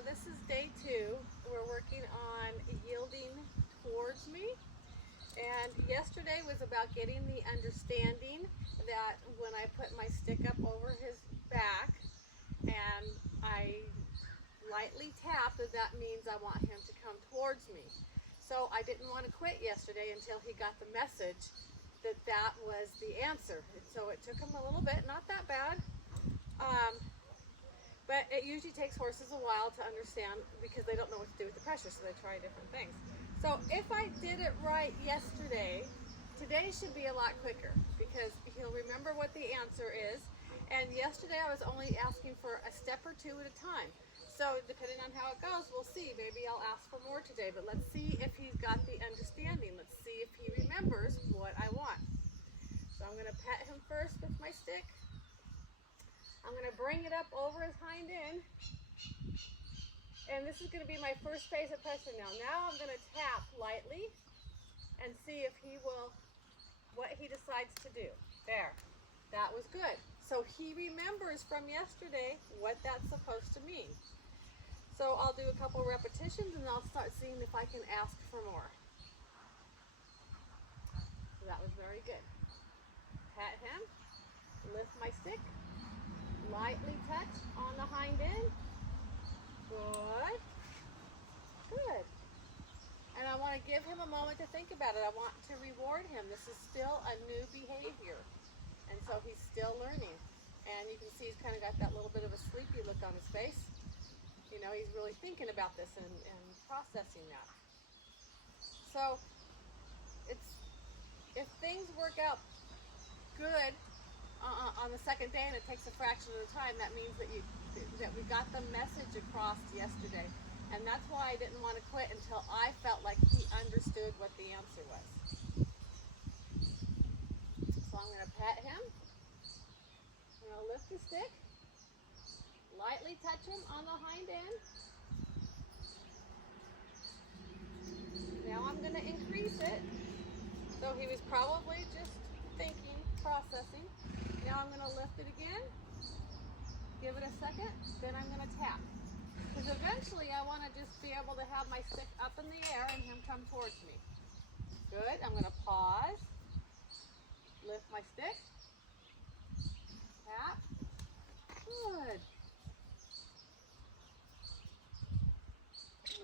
So this is day 2. We're working on yielding towards me. And yesterday was about getting the understanding that when I put my stick up over his back and I lightly tap, that means I want him to come towards me. So I didn't want to quit yesterday until he got the message that that was the answer. And so it took him a little bit, not that bad. But it usually takes horses a while to understand because they don't know what to do with the pressure, so they try different things. So if I did it right yesterday, today should be a lot quicker because he'll remember what the answer is. And yesterday I was only asking for a step or two at a time. So depending on how it goes, we'll see. Maybe I'll ask for more today, but let's see if he's got the understanding. Let's see if he remembers what I want. So I'm gonna pet him first with my stick. I'm going to bring it up over his hind end, and this is going to be my first phase of pressure now. Now I'm going to tap lightly and see if he will, what he decides to do. There, that was good. So he remembers from yesterday what that's supposed to mean. So I'll do a couple repetitions and I'll start seeing if I can ask for more. So that was very good. Pat him, lift my stick. Lightly touch on the hind end. Good. Good. And I want to give him a moment to think about it. I want to reward him. This is still a new behavior. And so he's still learning. And you can see he's kind of got that little bit of a sleepy look on his face. You know, he's really thinking about this and processing that. So if things work out good on the second day and it takes a fraction of the time, that means that we got the message across yesterday. And that's why I didn't want to quit until I felt like he understood what the answer was. So I'm going to pet him. I'm going to lift the stick, lightly touch him on the hind end. Now I'm going to increase it. So he was probably just thinking, processing. Now I'm going to lift it again, give it a second, then I'm going to tap. Because eventually I want to just be able to have my stick up in the air and him come towards me. Good. I'm going to pause, lift my stick, tap. Good.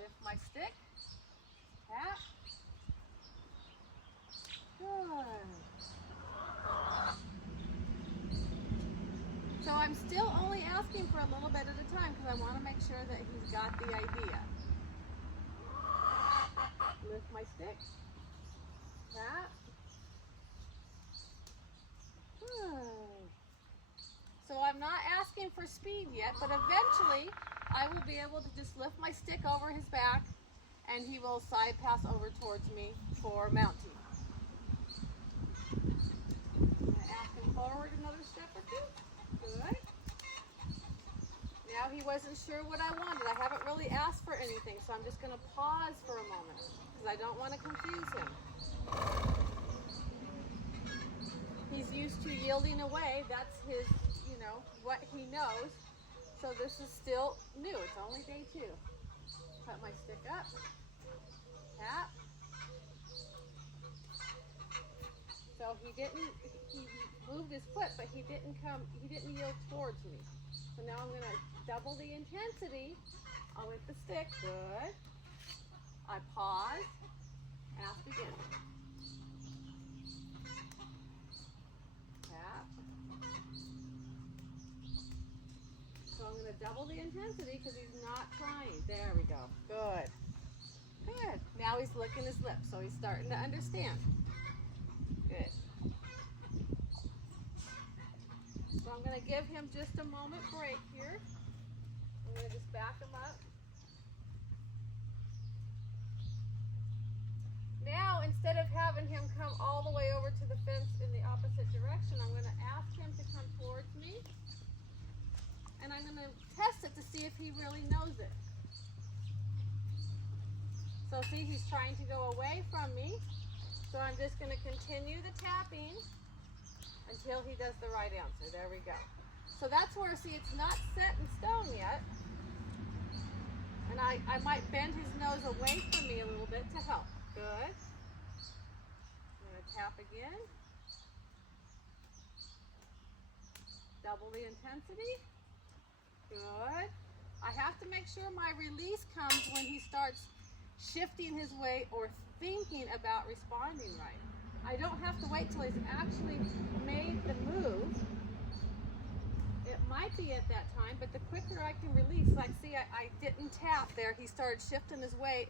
Lift my stick, tap. Good. So I'm still only asking for a little bit at a time because I want to make sure that he's got the idea. Lift my stick. Tap. Good. So I'm not asking for speed yet, but eventually I will be able to just lift my stick over his back and he will side pass over towards me for mounting. I'm going to ask him forward another step or two. Good. Now he wasn't sure what I wanted. I haven't really asked for anything, so I'm just going to pause for a moment because I don't want to confuse him. He's used to yielding away. That's his, you know, what he knows. So this is still new. It's only day 2. Put my stick up. Tap. So he moved his foot, but he didn't yield towards me. So now I'm going to double the intensity with the stick. Good. I pause, ask again. Tap. So I'm going to double the intensity because he's not trying. There we go. Good. Good. Now he's licking his lips, so he's starting to understand. Good. So I'm going to give him just a moment break here. I'm going to just back him up. Now, instead of having him come all the way over to the fence in the opposite direction, I'm going to ask him to come towards me. And I'm going to test it to see if he really knows it. So see, he's trying to go away from me. So I'm just going to continue the tapping until he does the right answer. There we go. So that's where, see, it's not set in stone yet. I might bend his nose away from me a little bit to help. Good. I'm going to tap again. Double the intensity. Good. I have to make sure my release comes when he starts shifting his weight or thinking about responding right. I don't have to wait till he's actually made the move. It might be at that time, but the quicker I can release, like see, I didn't tap there. He started shifting his weight,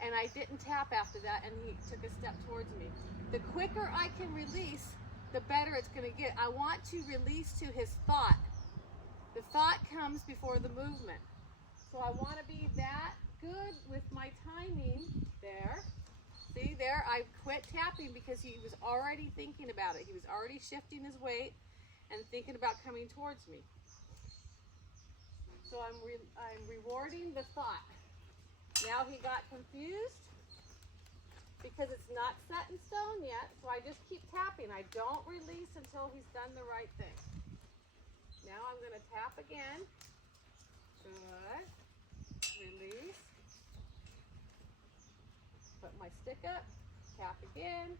and I didn't tap after that, and he took a step towards me. The quicker I can release, the better it's going to get. I want to release to his thought. The thought comes before the movement. So I want to be that good with my timing there. See there, I quit tapping because he was already thinking about it. He was already shifting his weight and thinking about coming towards me. So I'm rewarding the thought. Now he got confused because it's not set in stone yet, so I just keep tapping. I don't release until he's done the right thing. Now I'm going to tap again. Good. Release. Put my stick up. Tap again.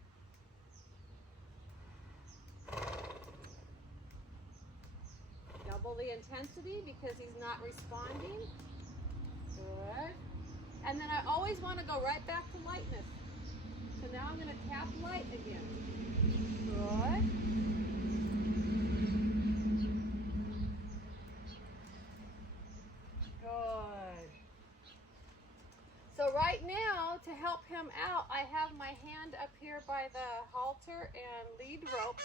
Double the intensity because he's not responding. Good. And then I always want to go right back to lightness. So now I'm going to tap light again. Good. Good. So right now, to help him out, I have my hand up here by the halter and lead rope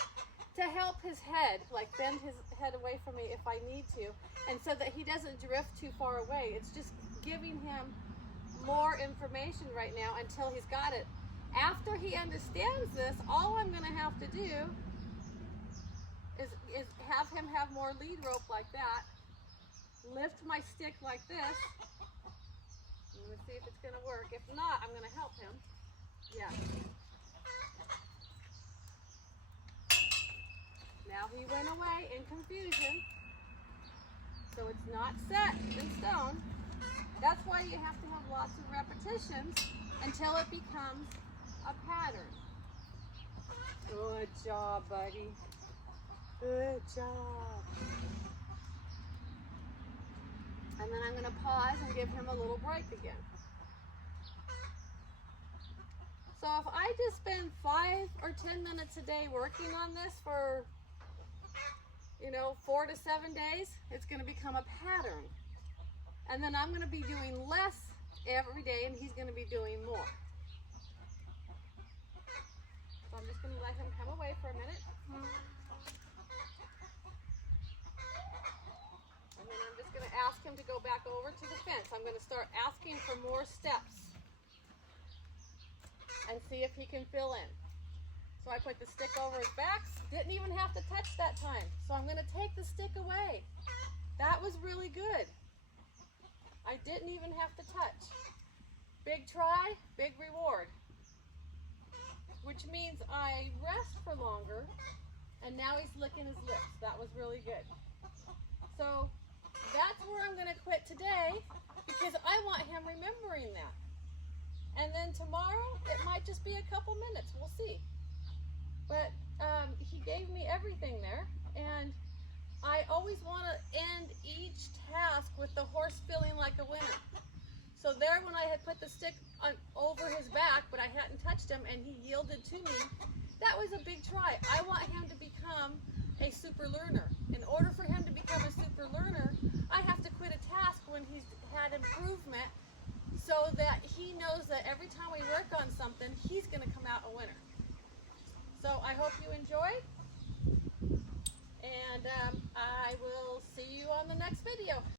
to help his head, like bend his head away from me if I need to, and so that he doesn't drift too far away. It's just giving him more information right now until he's got it. After he understands this, all I'm going to have to do is have him have more lead rope like that, lift my stick like this. Let's see if it's going to work. If not, I'm going to help him. Yeah. Now he went away in confusion. So it's not set in stone. That's why you have to have lots of repetitions until it becomes a pattern. Good job, buddy. Good job. And then I'm going to pause and give him a little break again. So if I just spend 5 or 10 minutes a day working on this for, 4 to 7 days, it's going to become a pattern. And then I'm going to be doing less every day, and he's going to be doing more. So I'm just going to let him come away for a minute. And then I'm just going to ask him to go back over to the fence. I'm going to start asking for more steps and see if he can fill in. So I put the stick over his back. Didn't even have to touch that time. So I'm going to take the stick away. That was really good. I didn't even have to touch. Big try, big reward. Which means I rest for longer, and now he's licking his lips. That was really good. So that's where I'm going to quit today, because I want him remembering that. And then tomorrow, it might just be a couple minutes. We'll see. But he gave me everything there, and I always want to end each task with the horse feeling like a winner. So there, when I had put the stick over his back, but I hadn't touched him, and he yielded to me, that was a big try. I want him to become a super learner. In order for him to become a super learner, I have to quit a task when he's had improvement, so that he knows that every time we work on something, he's going to come out a winner. So I hope you enjoyed, and I will see you on the next video.